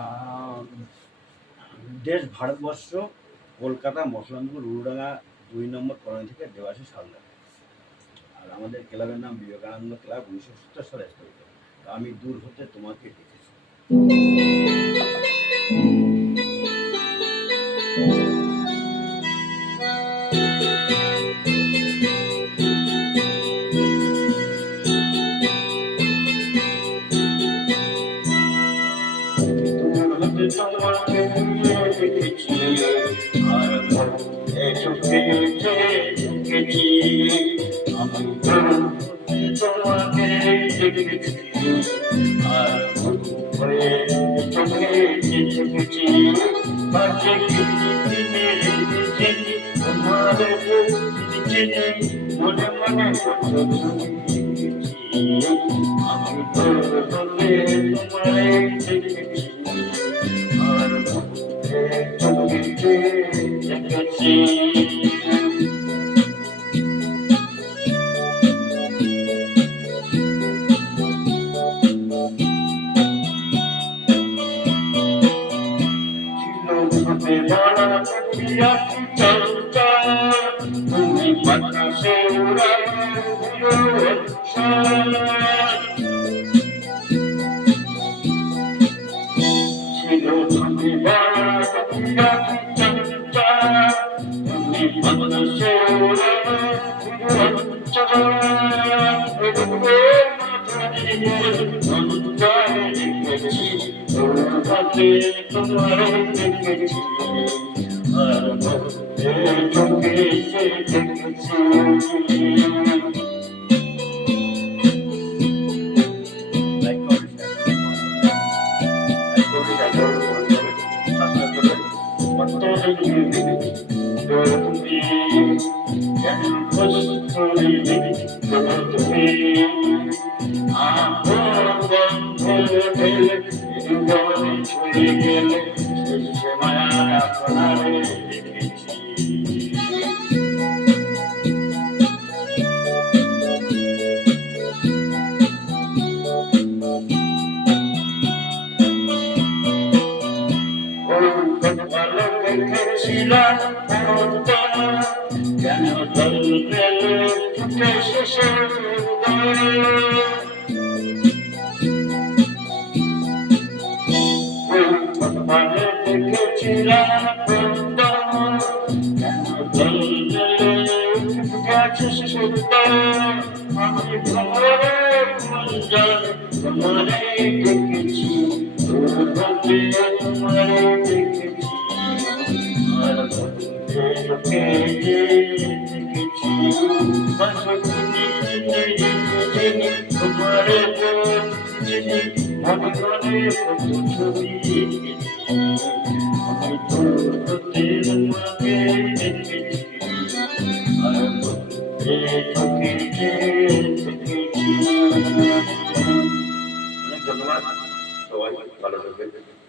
আহ, দেশ ভারতবর্ষ, কলকাতা, মসলানপুর, উলুডাঙ্গা 2 নম্বর কলোনি থেকে দেবাশিস হালদার। আর আমাদের ক্লাবের নাম বিবেকানন্দ ক্লাব, 1970 সালে স্থাপিত। তো আমি দূর হতে তোমাকে দেখেছি। তোমাকে দেখেছি, আর মনে চোখে দেখেছি, আমি তোমাকে দেখেছি, আর মনে চোখে দেখেছি, পাশে তোমার চিনি মনে মনে দেখেছি, আমি তোমাকে দেখেছি, আর চোখে দেখেছি। তুমি বাতাসে ছিল তুমি তুমি বাতাসে তোমার দেখেছি, আর চোখে দেখেছি। কেন শেষে দেখেছিলাম আমি তোমারে দেখেছি, তোমারে দেখেছি, আর চোখে দেখেছি, তোমারে চিনি মনে মনে ছবি, আমি তোমাকে দেখেছি, আর চোখে দেখেছি। অনেক ধন্যবাদ, সবাই ভালো থাকবেন।